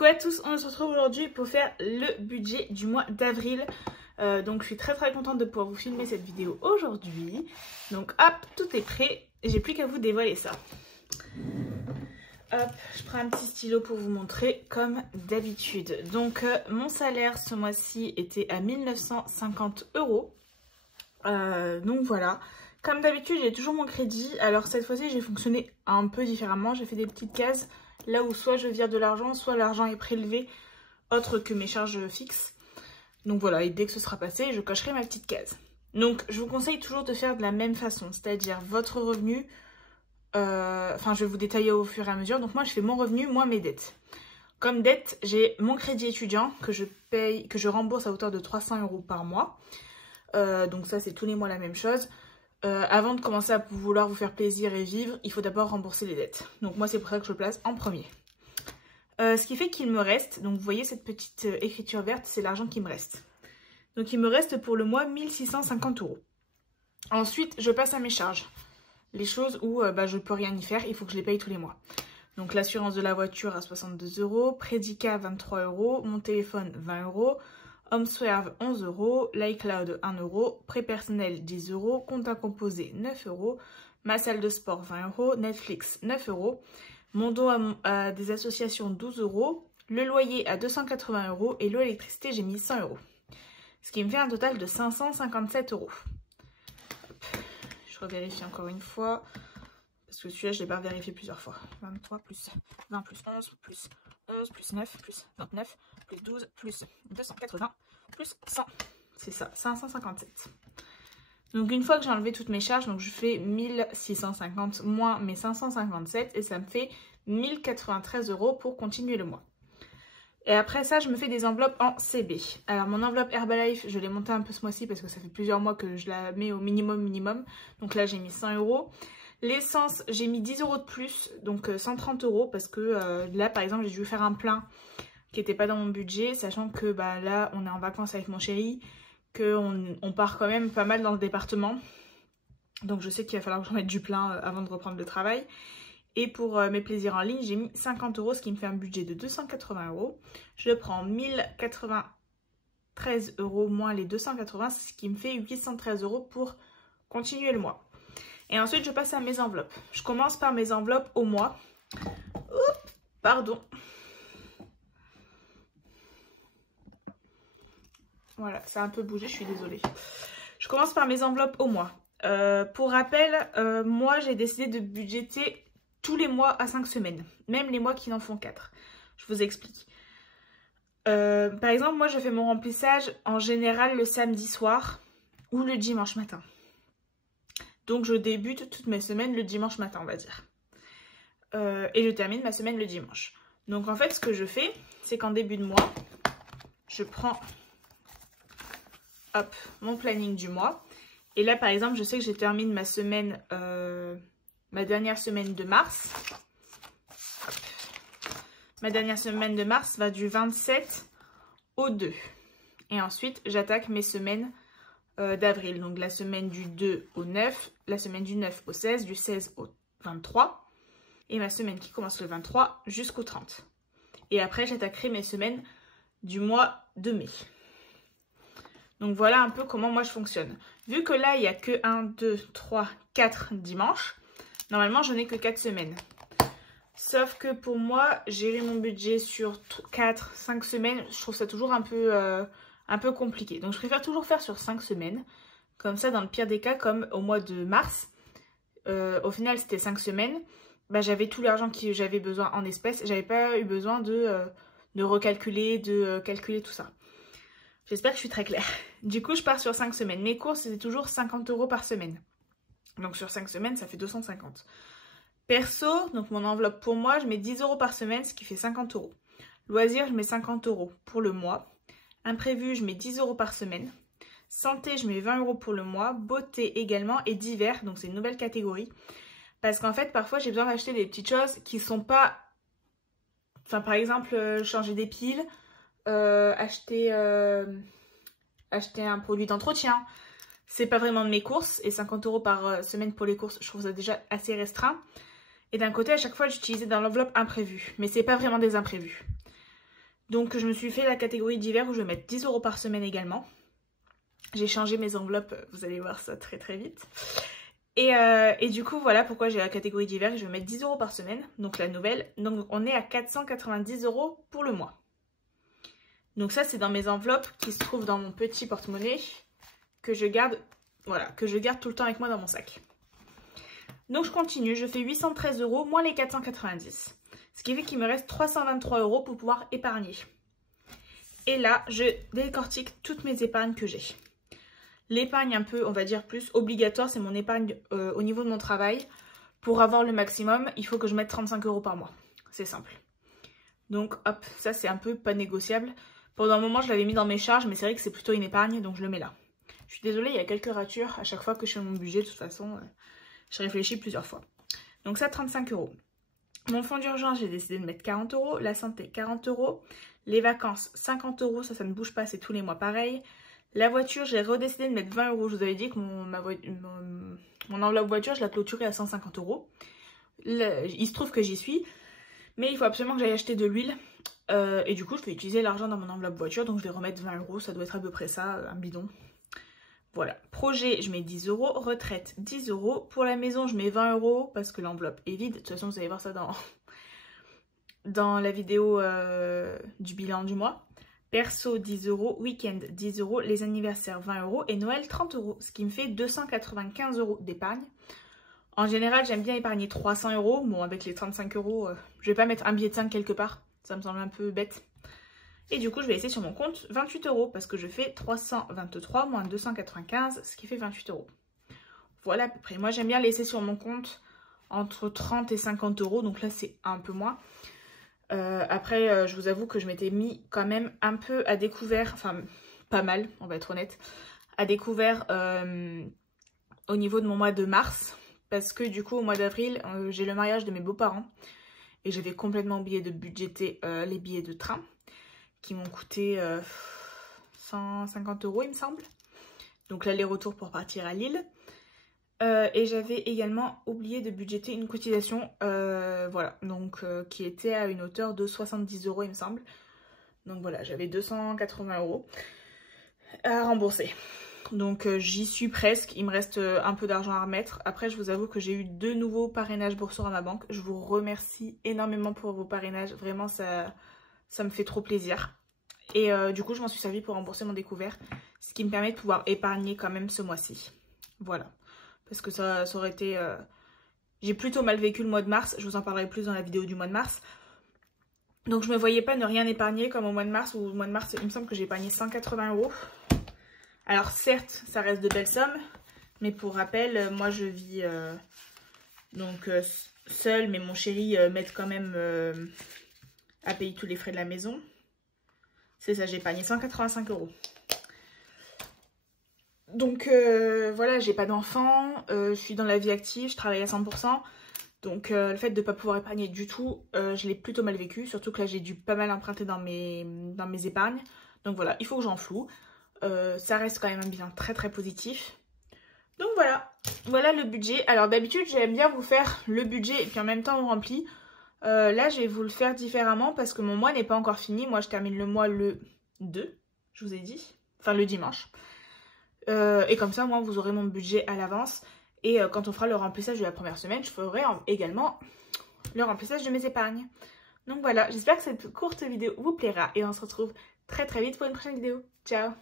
Coucou à tous, on se retrouve aujourd'hui pour faire le budget du mois d'avril. Donc je suis très contente de pouvoir vous filmer cette vidéo aujourd'hui. Donc hop, tout est prêt, j'ai plus qu'à vous dévoiler ça. Hop, je prends un petit stylo pour vous montrer comme d'habitude. Donc mon salaire ce mois-ci était à 1950 €. Donc voilà, comme d'habitude j'ai toujours mon crédit. Alors cette fois-ci j'ai fonctionné un peu différemment, j'ai fait des petites cases là où soit je vire de l'argent, soit l'argent est prélevé autre que mes charges fixes. Donc voilà, et dès que ce sera passé, je cocherai ma petite case. Donc je vous conseille toujours de faire de la même façon, c'est-à-dire votre revenu, enfin je vais vous détailler au fur et à mesure. Donc moi je fais mon revenu, moi mes dettes. Comme dette, j'ai mon crédit étudiant que je paye, que je rembourse à hauteur de 300 € par mois. Donc ça c'est tous les mois la même chose. Avant de commencer à vouloir vous faire plaisir et vivre, il faut d'abord rembourser les dettes. Donc moi c'est pour ça que je le place en premier. Ce qui fait qu'il me reste, donc vous voyez cette petite écriture verte, c'est l'argent qui me reste. Donc il me reste pour le mois 1650 €. Ensuite je passe à mes charges. Les choses où je peux rien y faire, il faut que je les paye tous les mois. Donc l'assurance de la voiture à 62 €, Predica 23 €, mon téléphone 20 €, HomeSwerve 11 €, l'iCloud 1 €, prêt personnel 10 €, compte à composer 9 €, ma salle de sport 20 €, Netflix 9 €, mon don à des associations 12 €, le loyer à 280 € et l'eau électricité j'ai mis 100 €. Ce qui me fait un total de 557 €. Je revérifie encore une fois, parce que celui-là je l'ai pas vérifié plusieurs fois. 23 plus 20 plus 11 plus 11 plus 9 plus 29 plus 12 plus 280 plus 100. C'est ça, 557. Donc une fois que j'ai enlevé toutes mes charges, donc je fais 1650 moins mes 557 et ça me fait 1093 € pour continuer le mois. Et après ça, je me fais des enveloppes en CB. Alors mon enveloppe Herbalife, je l'ai montée un peu ce mois-ci parce que ça fait plusieurs mois que je la mets au minimum. Donc là j'ai mis 100 €. L'essence, j'ai mis 10 € de plus, donc 130 € parce que là par exemple j'ai dû faire un plein qui n'était pas dans mon budget, sachant que là on est en vacances avec mon chéri, qu'on part quand même pas mal dans le département. Donc je sais qu'il va falloir que je mette du plein avant de reprendre le travail. Et pour mes plaisirs en ligne, j'ai mis 50 €, ce qui me fait un budget de 280 €. Je prends 1093 € moins les 280, ce qui me fait 813 € pour continuer le mois. Et ensuite, je passe à mes enveloppes. Je commence par mes enveloppes au mois. Oups, pardon. Voilà, ça a un peu bougé, je suis désolée. Je commence par mes enveloppes au mois. Pour rappel, moi, j'ai décidé de budgéter tous les mois à 5 semaines. Même les mois qui n'en font 4. Je vous explique. Par exemple, moi, je fais mon remplissage en général le samedi soir ou le dimanche matin. Donc, je débute toutes mes semaines le dimanche matin, on va dire. Et je termine ma semaine le dimanche. Donc, en fait, ce que je fais, c'est qu'en début de mois, je prends mon planning du mois. Et là, par exemple, je sais que je termine ma semaine, ma dernière semaine de mars. Ma dernière semaine de mars va du 27 au 2. Et ensuite, j'attaque mes semaines d'avril. Donc la semaine du 2 au 9, la semaine du 9 au 16, du 16 au 23. Et ma semaine qui commence le 23 jusqu'au 30. Et après, j'attaquerai mes semaines du mois de mai. Donc voilà un peu comment moi je fonctionne. Vu que là, il n'y a que 1, 2, 3, 4 dimanches, normalement, je n'ai que 4 semaines. Sauf que pour moi, gérer mon budget sur 4, 5 semaines, je trouve ça toujours un peu compliqué. Donc je préfère toujours faire sur 5 semaines. Comme ça, dans le pire des cas, comme au mois de mars, au final c'était 5 semaines, j'avais tout l'argent que j'avais besoin en espèces. J'avais pas eu besoin de recalculer, de calculer tout ça. J'espère que je suis très claire. Du coup, je pars sur 5 semaines. Mes courses, c'était toujours 50 € par semaine. Donc sur 5 semaines, ça fait 250. Perso, donc mon enveloppe pour moi, je mets 10 € par semaine, ce qui fait 50 €. Loisirs, je mets 50 € pour le mois. Imprévu, je mets 10 € par semaine. Santé, je mets 20 € pour le mois. Beauté également. Et divers, donc c'est une nouvelle catégorie. Parce qu'en fait, parfois, j'ai besoin d'acheter des petites choses qui sont pas... Enfin, par exemple, changer des piles, acheter un produit d'entretien. C'est pas vraiment de mes courses. Et 50 € par semaine pour les courses, je trouve ça déjà assez restreint. Et d'un côté, à chaque fois, j'utilisais dans l'enveloppe imprévu. Mais c'est pas vraiment des imprévus. Donc je me suis fait la catégorie d'hiver où je vais mettre 10 € par semaine également. J'ai changé mes enveloppes, vous allez voir ça très très vite. Et du coup voilà pourquoi j'ai la catégorie d'hiver et je vais mettre 10 € par semaine. Donc la nouvelle, donc on est à 490 € pour le mois. Donc ça c'est dans mes enveloppes qui se trouvent dans mon petit porte-monnaie que je garde, voilà, que je garde tout le temps avec moi dans mon sac. Donc je continue, je fais 813 € moins les 490. Ce qui fait qu'il me reste 323 € pour pouvoir épargner. Et là, je décortique toutes mes épargnes que j'ai. L'épargne un peu, on va dire plus obligatoire, c'est mon épargne au niveau de mon travail. Pour avoir le maximum, il faut que je mette 35 € par mois. C'est simple. Donc hop, ça c'est un peu pas négociable. Pendant un moment, je l'avais mis dans mes charges, mais c'est vrai que c'est plutôt une épargne, donc je le mets là. Je suis désolée, il y a quelques ratures à chaque fois que je fais mon budget. De toute façon, je réfléchis plusieurs fois. Donc ça, 35 €. Mon fonds d'urgence, j'ai décidé de mettre 40 €. La santé, 40 €. Les vacances, 50 €. Ça ne bouge pas, c'est tous les mois pareil. La voiture, j'ai redécidé de mettre 20 €. Je vous avais dit que mon enveloppe voiture, je l'ai clôturée à 150 €. Il se trouve que j'y suis. Mais il faut absolument que j'aille acheter de l'huile. Et du coup, je vais utiliser l'argent dans mon enveloppe voiture. Donc, je vais remettre 20 €. Ça doit être à peu près ça, un bidon. Voilà. Projet, je mets 10 €. Retraite, 10 €. Pour la maison, je mets 20 € parce que l'enveloppe est vide. De toute façon, vous allez voir ça dans la vidéo du bilan du mois. Perso, 10 €. Week-end, 10 €. Les anniversaires, 20 €. Et Noël, 30 €. Ce qui me fait 295 € d'épargne. En général, j'aime bien épargner 300 €. Bon, avec les 35 €, je vais pas mettre un billet de 5 quelque part. Ça me semble un peu bête. Et du coup, je vais laisser sur mon compte 28 € parce que je fais 323 moins 295, ce qui fait 28 €. Voilà à peu près. Moi, j'aime bien laisser sur mon compte entre 30 et 50 €. Donc là, c'est un peu moins. Après, je vous avoue que je m'étais mis quand même un peu à découvert. Enfin, pas mal, on va être honnête. À découvert au niveau de mon mois de mars. Parce que du coup, au mois d'avril, j'ai le mariage de mes beaux-parents. Et j'avais complètement oublié de budgéter les billets de train. Qui m'ont coûté 150 € il me semble. Donc l'aller-retour pour partir à Lille. Et j'avais également oublié de budgéter une cotisation, voilà, donc qui était à une hauteur de 70 € il me semble. Donc voilà, j'avais 280 € à rembourser. Donc j'y suis presque, il me reste un peu d'argent à remettre. Après je vous avoue que j'ai eu 2 nouveaux parrainages Boursorama à ma banque. Je vous remercie énormément pour vos parrainages, vraiment ça me fait trop plaisir. Et du coup je m'en suis servi pour rembourser mon découvert, ce qui me permet de pouvoir épargner quand même ce mois-ci. Voilà, parce que ça aurait été... J'ai plutôt mal vécu le mois de mars, je vous en parlerai plus dans la vidéo du mois de mars. Donc je me voyais pas ne rien épargner comme au mois de mars, où au mois de mars il me semble que j'ai épargné 180 €. Alors certes, ça reste de belles sommes, mais pour rappel, moi je vis seule, mais mon chéri m'aide quand même à payer tous les frais de la maison. C'est ça, j'ai épargné 185 €. Donc voilà, j'ai pas d'enfant, je suis dans la vie active, je travaille à 100%. Donc le fait de ne pas pouvoir épargner du tout, je l'ai plutôt mal vécu. Surtout que là, j'ai dû pas mal emprunter dans mes épargnes. Donc voilà, il faut que j'en floue. Ça reste quand même un bilan très très positif. Donc voilà, voilà le budget. Alors d'habitude j'aime bien vous faire le budget et puis en même temps on remplit. Là je vais vous le faire différemment parce que mon mois n'est pas encore fini. Moi je termine le mois le 2, je vous ai dit, enfin le dimanche. Et comme ça moi vous aurez mon budget à l'avance. Et quand on fera le remplissage de la première semaine, je ferai également le remplissage de mes épargnes. Donc voilà, j'espère que cette courte vidéo vous plaira et on se retrouve très très vite pour une prochaine vidéo. Ciao!